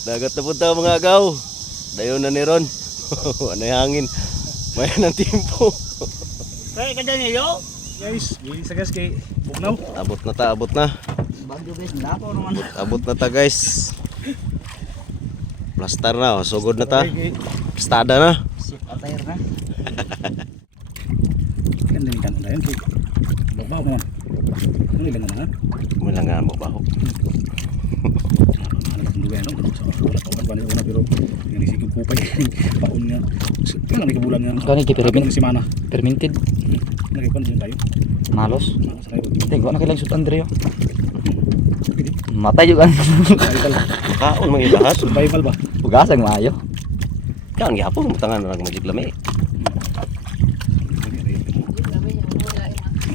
Dagat na punta mga agaw. Dayon na ni Ron. Ano yung hangin? Maya ng timpo. Kaya ka dyan yo? Guys, sa gas kay Bugnaw. Abot na ta, abot na. Bagyo guys, lapo naman. Abot na ta guys. Plastar na, oh. Sugod na ta. Plastada na. Atayar na. Kan din kan dayon kay babaw mo. Ano ilang na? Kumilangan mo ba ho? Ano kung duwe no? Wala pa ba ni una pero yang sige kupay paon nga. Kailan ni kabulan nga. Kani Pero si mana. fermented. Nagipon din tayo. Malos. Mana sa kayo. Tengok na kailang sut Andreo. Matay juga. Kaon mang ilahas. Survival ba? Ugasang maayo. Kan gihapon mo tangan ra magic lami.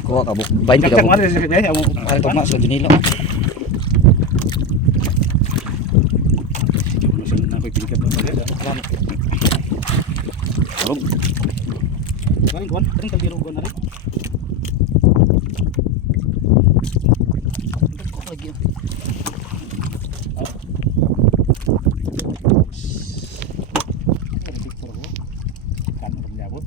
Kuha ka buk 20 ka Cak buk. mana sa kaya mo. Ari to mas sa Junilo. Na koy pilikat na talaga. Arog. Kuan, kaldero kuan na rin. Ko lagi. Kan menyabut.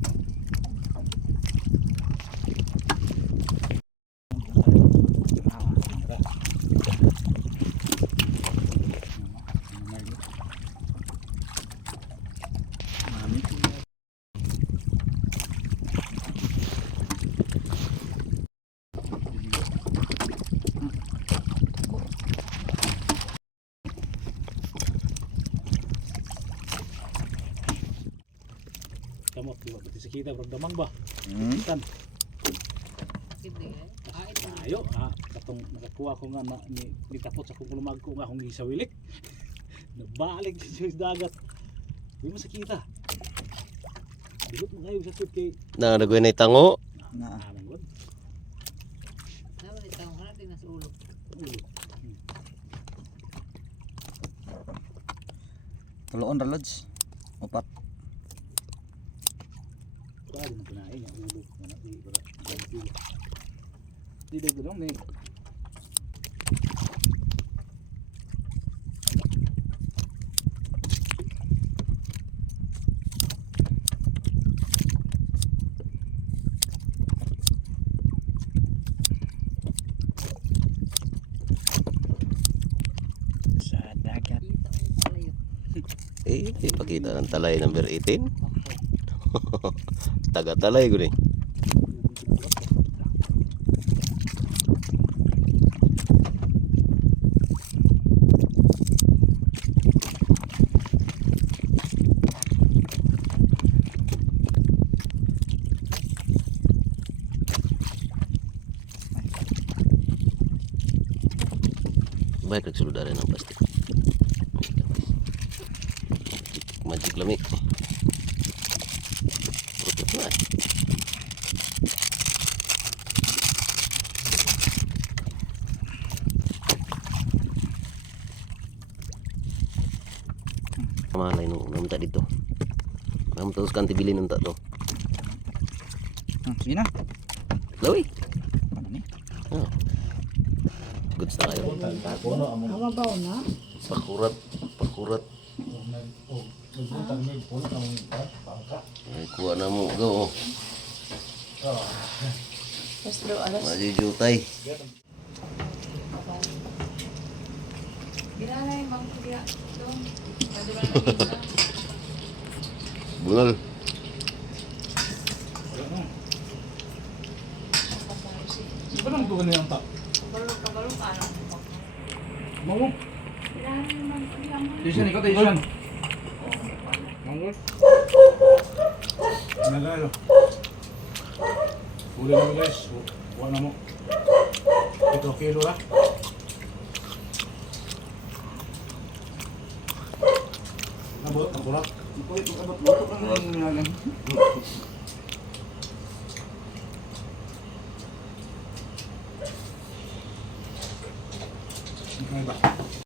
Kamu tiba pati sa kita bro damang ba? Kan. Ayo, katong nakakuha ko nga ni tapot sa kung lumag ko nga akong gisawilik. Nabalik sa dagat. Di mo sa kita. Digot mo kayo sa tip kay Na nagway na tango. Na. God. Dapat itaw ka natin nasa ulo. Tuloon ra lods. Opat. Pwede mo kinain ang ulo. Di dito ni. Sa dagat. Kita mo pala yun. Ipakita ng talay number 18. Taga-talay ko rin. Baik nagsuludari ng plastik. Magic lami. Protect na. Malay nung namta dito. Namta terus kanti bilin nung to. Sige na. Lawi. Ano ni? Oh. Good sa kayo. Mabaw na. Pakurat. Pakurat. Ay, kuha na mo. Go. Pastro, alas. Majujutay. Ginala yung bang kuya. Doon. Pwede ba naman isa? Bunal. Ano nang dugan niya ta? Kabalo, paano? Mo. Ginala yung bang kuya mo. Jason, ikaw Jason. Mangol. Nagalo. Uli na mo guys. Kuha na mo. 7 kilo ra. Nabot, nakurat. Ito abot luto ka na yung nilagan. May ba?